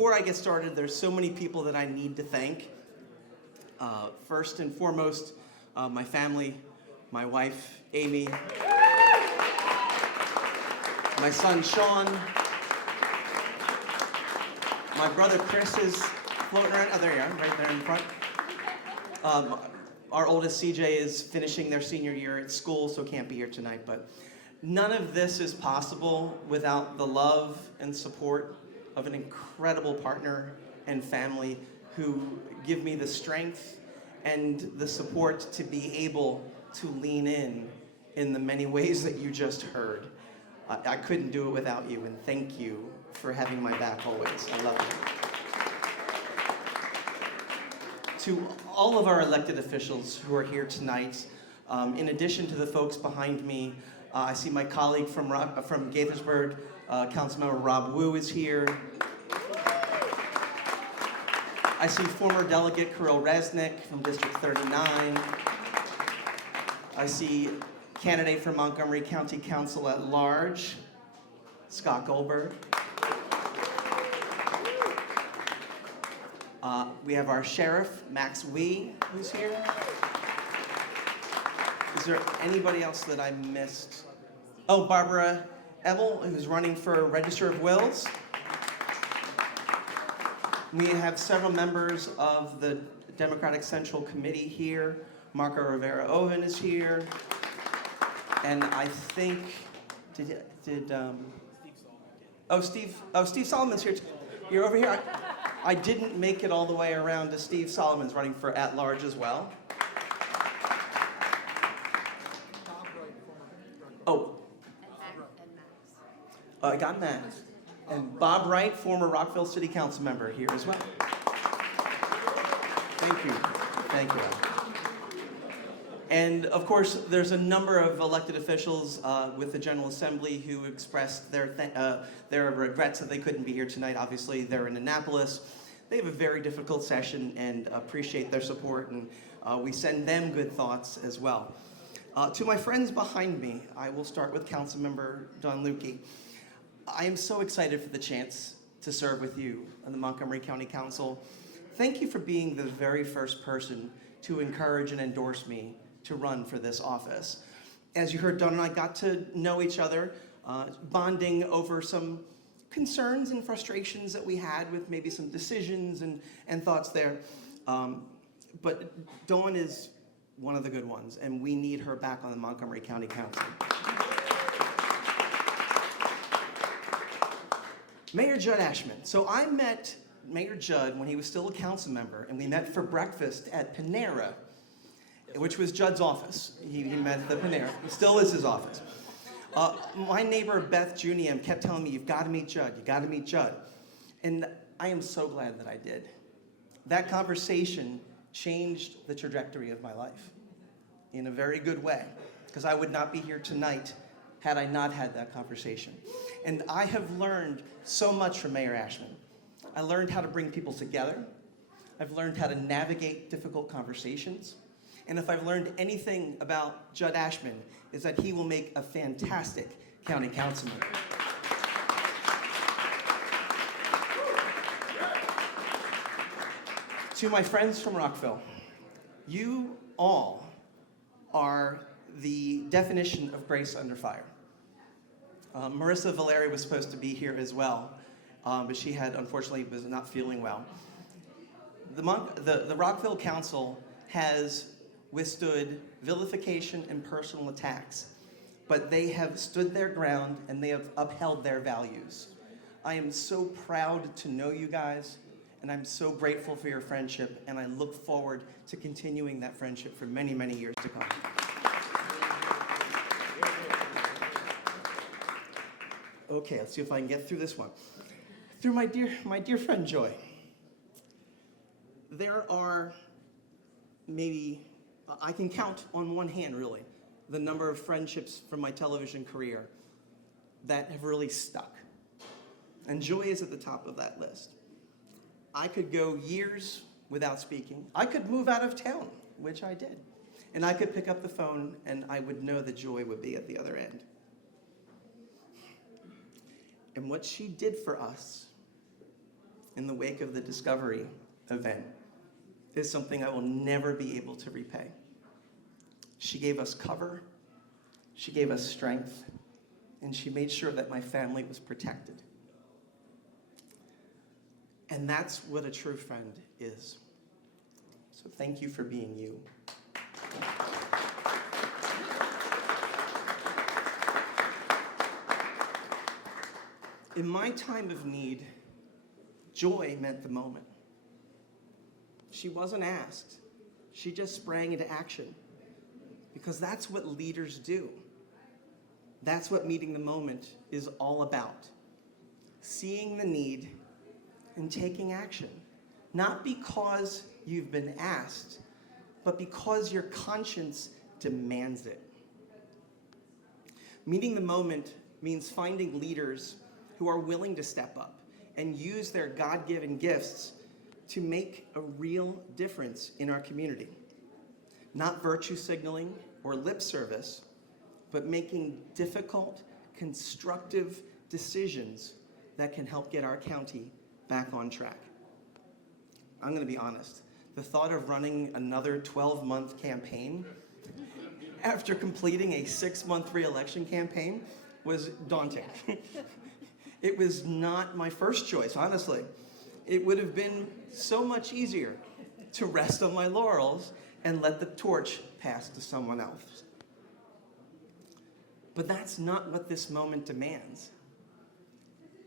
before I get started, there's so many people that I need to thank. First and foremost, my family, my wife, Amy, my son, Sean, my brother, Chris is floating around. Oh, there you are, right there in front. Our oldest, CJ, is finishing their senior year at school, so can't be here tonight, but none of this is possible without the love and support of an incredible partner and family who give me the strength and the support to be able to lean in the many ways that you just heard. I couldn't do it without you, and thank you for having my back always. I love you. To all of our elected officials who are here tonight, in addition to the folks behind me, I see my colleague from Gaithersburg, Councilmember Rob Wu is here. I see former Delegate Kirill Resnick from District 39. I see candidate for Montgomery County Council at Large, Scott Goldberg. We have our sheriff, Max Wee, who's here. Is there anybody else that I missed? Oh, Barbara Ebel, who's running for Register of Wills. We have several members of the Democratic Central Committee here. Marco Rivera-Oven is here. And I think, Steve Solomon's here. You're over here. I didn't make it all the way around to Steve Solomon's running for at-large as well. Oh. I got Max. And Bob Wright, former Rockville City Council member, here as well. Thank you. Thank you. And of course, there's a number of elected officials with the General Assembly who expressed their regrets that they couldn't be here tonight. Obviously, they're in Annapolis. They have a very difficult session and appreciate their support, and we send them good thoughts as well. To my friends behind me, I will start with Councilmember Don Lukey. I am so excited for the chance to serve with you on the Montgomery County Council. Thank you for being the very first person to encourage and endorse me to run for this office. As you heard, Don and I got to know each other, bonding over some concerns and frustrations that we had with maybe some decisions and thoughts there. But Dawn is one of the good ones, and we need her back on the Montgomery County Council. Mayor Judd Ashman. So I met Mayor Judd when he was still a council member, and we met for breakfast at Panera, which was Judd's office. He met at the Panera. It still is his office. My neighbor, Beth Juniam, kept telling me, you've got to meet Judd, you got to meet Judd. And I am so glad that I did. That conversation changed the trajectory of my life in a very good way, because I would not be here tonight had I not had that conversation. And I have learned so much from Mayor Ashman. I learned how to bring people together. I've learned how to navigate difficult conversations. And if I've learned anything about Judd Ashman, is that he will make a fantastic county councilman. To my friends from Rockville, you all are the definition of grace under fire. Marissa Valeri was supposed to be here as well, but she unfortunately was not feeling well. The Rockville Council has withstood vilification and personal attacks, but they have stood their ground and they have upheld their values. I am so proud to know you guys, and I'm so grateful for your friendship, and I look forward to continuing that friendship for many, many years to come. Okay, let's see if I can get through this one. Through my dear friend Joy. There are maybe, I can count on one hand really, the number of friendships from my television career that have really stuck. And Joy is at the top of that list. I could go years without speaking. I could move out of town, which I did. And I could pick up the phone and I would know that Joy would be at the other end. And what she did for us in the wake of the Discovery event is something I will never be able to repay. She gave us cover, she gave us strength, and she made sure that my family was protected. And that's what a true friend is. So thank you for being you. In my time of need, joy meant the moment. She wasn't asked. She just sprang into action. Because that's what leaders do. That's what meeting the moment is all about. Seeing the need and taking action. Not because you've been asked, but because your conscience demands it. Meeting the moment means finding leaders who are willing to step up and use their God-given gifts to make a real difference in our community. Not virtue signaling or lip service, but making difficult, constructive decisions that can help get our county back on track. I'm going to be honest. The thought of running another 12-month campaign after completing a 6-month re-election campaign was daunting. It was not my first choice, honestly. It would have been so much easier to rest on my laurels and let the torch pass to someone else. But that's not what this moment demands.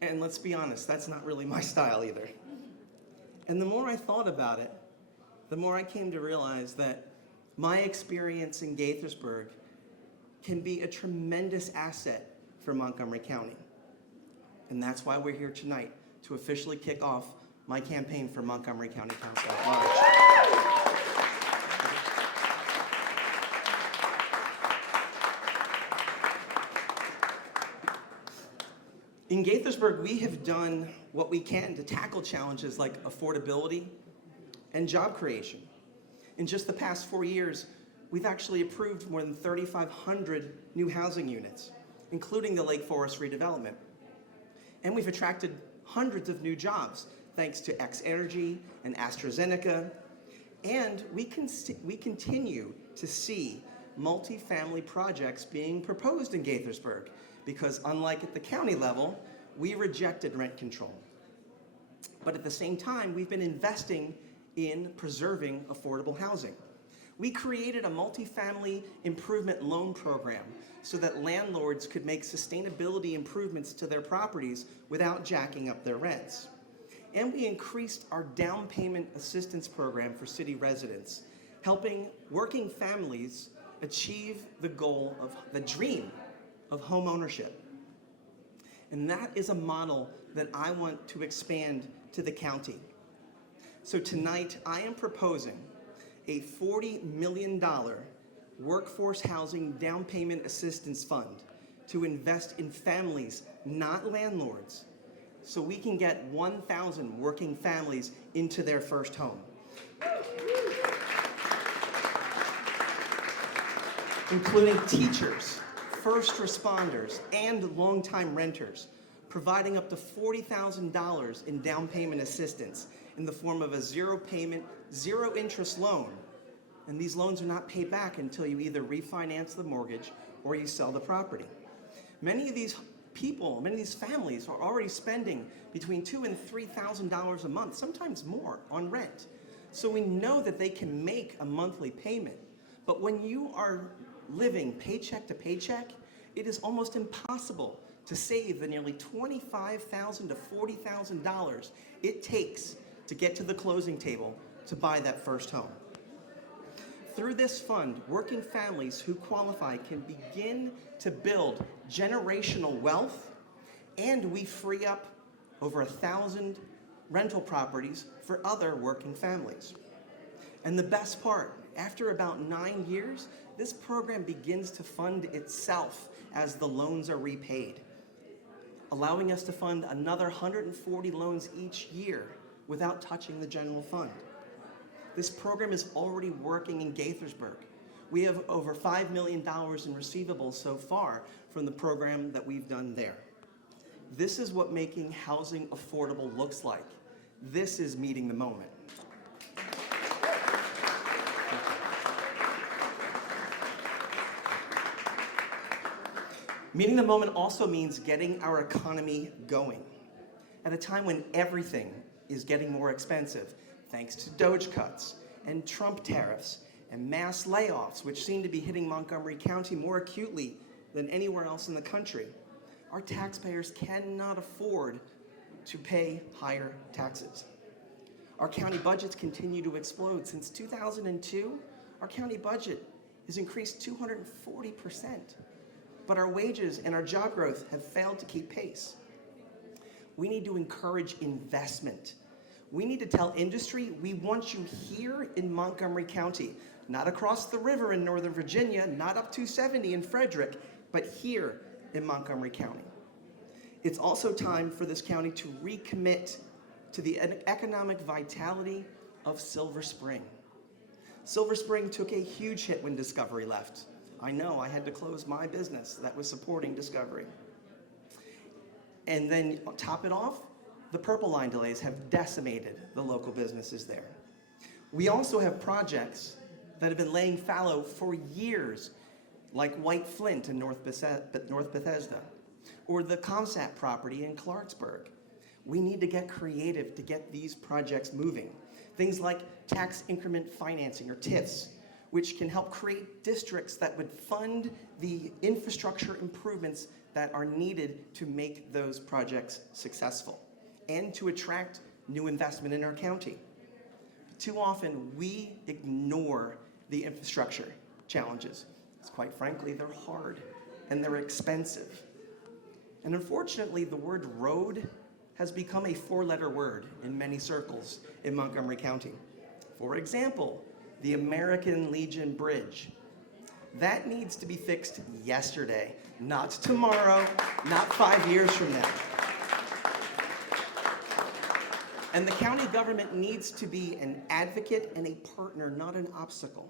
And let's be honest, that's not really my style either. And the more I thought about it, the more I came to realize that my experience in Gaithersburg can be a tremendous asset for Montgomery County. And that's why we're here tonight, to officially kick off my campaign for Montgomery County Council at Large. In Gaithersburg, we have done what we can to tackle challenges like affordability and job creation. In just the past 4 years, we've actually approved more than 3,500 new housing units, including the Lakeforest redevelopment. And we've attracted hundreds of new jobs, thanks to X-Energy and AstraZeneca. And we continue to see multifamily projects being proposed in Gaithersburg, because unlike at the county level, we rejected rent control. But at the same time, we've been investing in preserving affordable housing. We created a multifamily improvement loan program so that landlords could make sustainability improvements to their properties without jacking up their rents. And we increased our down payment assistance program for city residents, helping working families achieve the goal of the dream of home ownership. And that is a model that I want to expand to the county. So tonight, I am proposing a $40 million workforce housing down payment assistance fund to invest in families, not landlords, so we can get 1,000 working families into their first home. Including teachers, first responders, and longtime renters, providing up to $40,000 in down payment assistance in the form of a zero payment, zero interest loan. And these loans are not paid back until you either refinance the mortgage or you sell the property. Many of these people, many of these families are already spending between $2,000 and $3,000 a month, sometimes more, on rent. So we know that they can make a monthly payment. But when you are living paycheck to paycheck, it is almost impossible to save the nearly $25,000 to $40,000 it takes to get to the closing table to buy that first home. Through this fund, working families who qualify can begin to build generational wealth, and we free up over 1,000 rental properties for other working families. And the best part, after about 9 years, this program begins to fund itself as the loans are repaid, allowing us to fund another 140 loans each year without touching the general fund. This program is already working in Gaithersburg. We have over $5 million in receivables so far from the program that we've done there. This is what making housing affordable looks like. This is meeting the moment. Meeting the moment also means getting our economy going. At a time when everything is getting more expensive, thanks to Doge cuts and Trump tariffs and mass layoffs, which seem to be hitting Montgomery County more acutely than anywhere else in the country, our taxpayers cannot afford to pay higher taxes. Our county budgets continue to explode. Since 2002, our county budget has increased 240%. But our wages and our job growth have failed to keep pace. We need to encourage investment. We need to tell industry, we want you here in Montgomery County, not across the river in Northern Virginia, not up 270 in Frederick, but here in Montgomery County. It's also time for this county to recommit to the economic vitality of Silver Spring. Silver Spring took a huge hit when Discovery left. I know, I had to close my business that was supporting Discovery. And then top it off, the Purple Line delays have decimated the local businesses there. We also have projects that have been laying fallow for years, like White Flint in North Bethesda, or the ComSat property in Clarksburg. We need to get creative to get these projects moving. Things like tax increment financing, or TIFs, which can help create districts that would fund the infrastructure improvements that are needed to make those projects successful and to attract new investment in our county. Too often, we ignore the infrastructure challenges. Quite frankly, they're hard and they're expensive. And unfortunately, the word road has become a four-letter word in many circles in Montgomery County. For example, the American Legion Bridge. That needs to be fixed yesterday, not tomorrow, not 5 years from now. And the county government needs to be an advocate and a partner, not an obstacle.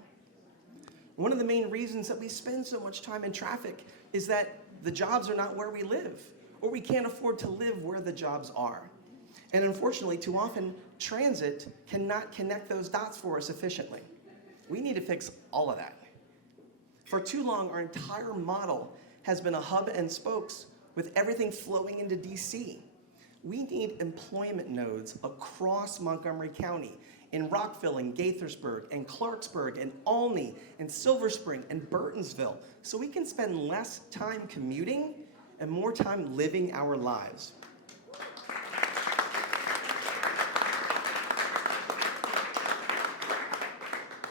One of the main reasons that we spend so much time in traffic is that the jobs are not where we live, or we can't afford to live where the jobs are. And unfortunately, too often, transit cannot connect those dots for us efficiently. We need to fix all of that. For too long, our entire model has been a hub and spokes with everything flowing into DC. We need employment nodes across Montgomery County, in Rockville and Gaithersburg and Clarksburg and Olney and Silver Spring and Burtonsville, so we can spend less time commuting and more time living our lives.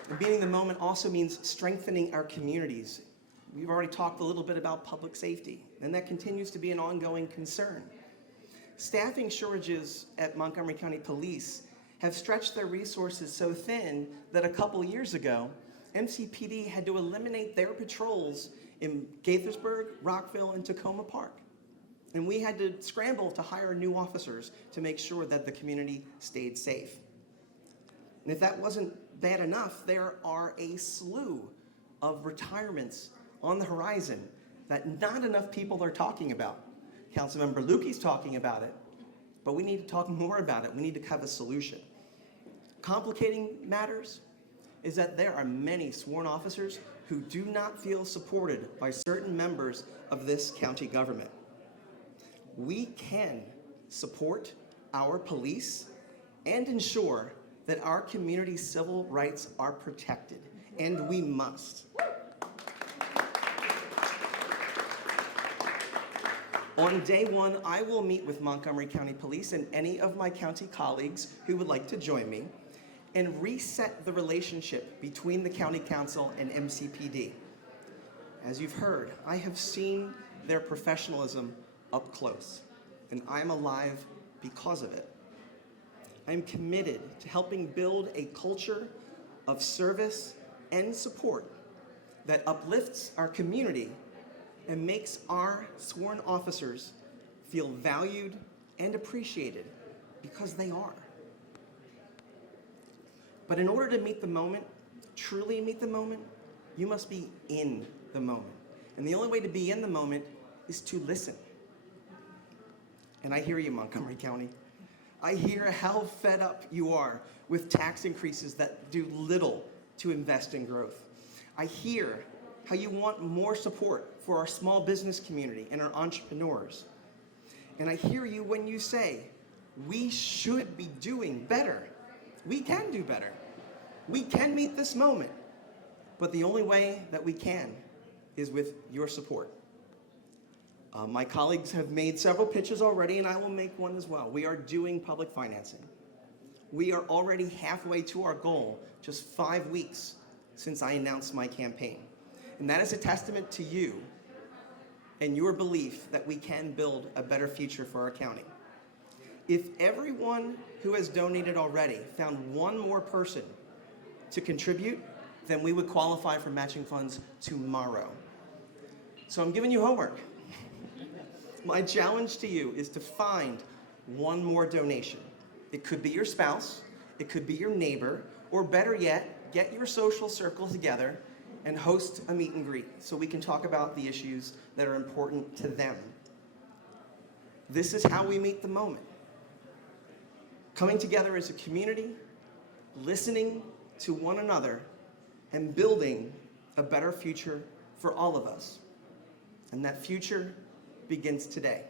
And meeting the moment also means strengthening our communities. We've already talked a little bit about public safety, and that continues to be an ongoing concern. Staffing shortages at Montgomery County Police have stretched their resources so thin that a couple years ago, MCPD had to eliminate their patrols in Gaithersburg, Rockville, and Tacoma Park. And we had to scramble to hire new officers to make sure that the community stayed safe. And if that wasn't bad enough, there are a slew of retirements on the horizon that not enough people are talking about. Councilmember Lukey's talking about it, but we need to talk more about it. We need to have a solution. Complicating matters is that there are many sworn officers who do not feel supported by certain members of this county government. We can support our police and ensure that our community's civil rights are protected, and we must. On day one, I will meet with Montgomery County Police and any of my county colleagues who would like to join me and reset the relationship between the County Council and MCPD. As you've heard, I have seen their professionalism up close, and I'm alive because of it. I'm committed to helping build a culture of service and support that uplifts our community and makes our sworn officers feel valued and appreciated, because they are. But in order to meet the moment, truly meet the moment, you must be in the moment. And the only way to be in the moment is to listen. And I hear you, Montgomery County. I hear how fed up you are with tax increases that do little to invest in growth. I hear how you want more support for our small business community and our entrepreneurs. And I hear you when you say, we should be doing better. We can do better. We can meet this moment. But the only way that we can is with your support. My colleagues have made several pitches already, and I will make one as well. We are doing public financing. We are already halfway to our goal, just 5 weeks since I announced my campaign. And that is a testament to you and your belief that we can build a better future for our county. If everyone who has donated already found one more person to contribute, then we would qualify for matching funds tomorrow. So I'm giving you homework. My challenge to you is to find one more donation. It could be your spouse, it could be your neighbor, or better yet, get your social circle together and host a meet and greet so we can talk about the issues that are important to them. This is how we meet the moment. Coming together as a community, listening to one another, and building a better future for all of us. And that future begins today.